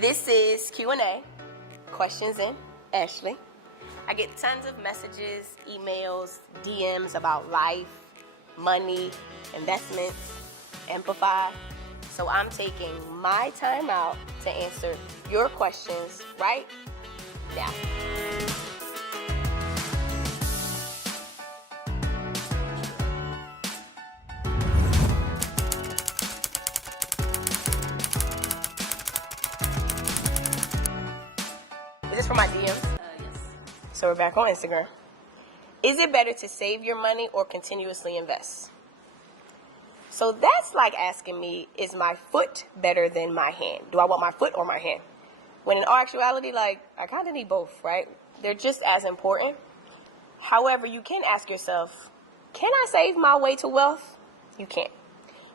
This is Q&A, questions in Ashley. I get tons of messages, emails, DMs about life, money, investments, Amplify. So I'm taking my time out to answer your questions right now. Is this for my DMs? Yes. So we're back on Instagram. Is it better to save your money or continuously invest? So that's like asking me, is my foot better than my hand? Do I want my foot or my hand? When in actuality, I kind of need both, right? They're just as important. However, you can ask yourself, can I save my way to wealth? You can't.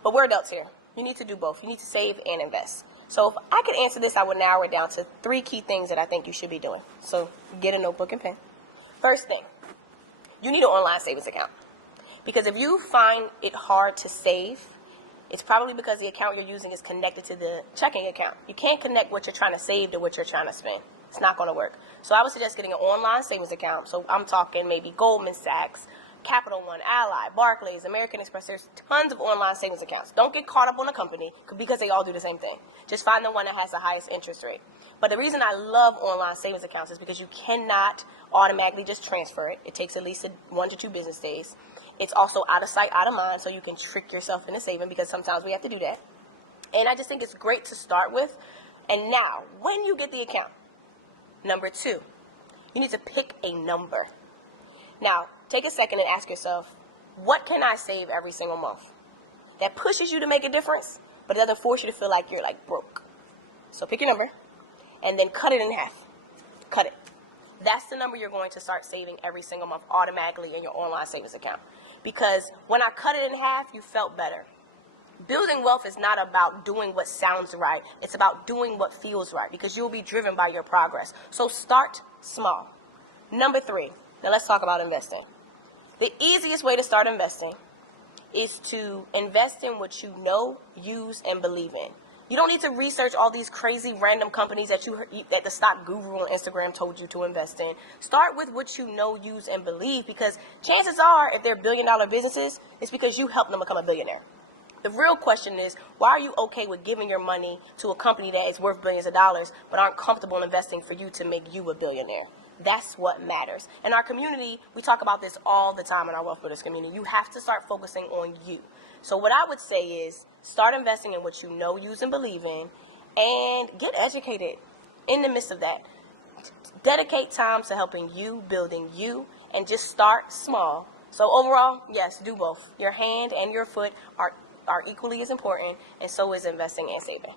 But we're adults here. You need to do both. You need to save and invest. So if I could answer this, I would narrow it down to 3 key things that I think you should be doing. So get a notebook and pen. First thing, you need an online savings account. Because if you find it hard to save, it's probably because the account you're using is connected to the checking account. You can't connect what you're trying to save to what you're trying to spend. It's not going to work. So I would suggest getting an online savings account. So I'm talking maybe Goldman Sachs, Capital One, Ally, Barclays, American Express. There's tons of online savings accounts. Don't get caught up on a company because they all do the same thing. Just find the one that has the highest interest rate. But the reason I love online savings accounts is because you cannot automatically just transfer it. It takes at least 1 to 2 business days. It's also out of sight, out of mind, so you can trick yourself into saving because sometimes we have to do that. And I just think it's great to start with. And now, when you get the account, number 2, you need to pick a number. Now, take a second and ask yourself, what can I save every single month? That pushes you to make a difference, but it doesn't force you to feel like you're broke. So pick your number and then cut it in half. Cut it. That's the number you're going to start saving every single month automatically in your online savings account. Because when I cut it in half, you felt better. Building wealth is not about doing what sounds right. It's about doing what feels right because you'll be driven by your progress. So start small. Number 3, now let's talk about investing. The easiest way to start investing is to invest in what you know, use, and believe in. You don't need to research all these crazy random companies that the stock guru on Instagram told you to invest in. Start with what you know, use, and believe because chances are if they're billion-dollar businesses, it's because you helped them become a billionaire. The real question is, why are you okay with giving your money to a company that is worth billions of dollars but aren't comfortable investing for you to make you a billionaire? That's what matters. In our community, we talk about this all the time in our Wealth Builders community. You have to start focusing on you. So what I would say is start investing in what you know, use, and believe in, and get educated in the midst of that. Dedicate time to helping you, building you, and just start small. So overall, yes, do both. Your hand and your foot are equally as important, and so is investing and saving.